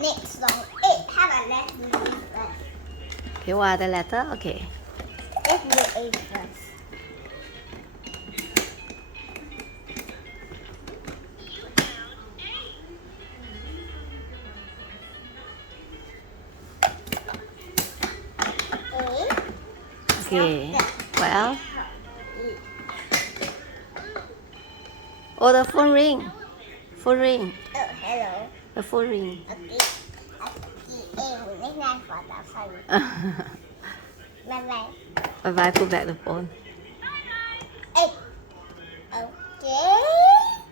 Next song. It have a letter first. Okay, what are the letter? Okay. Let's do A first. A. Okay. What else? Oh, the phone ring. Phone ring. Oh, hello. The phone ring. Okay. Next time for the phone. Bye bye. Bye bye. Put back the phone. Hey. Okay.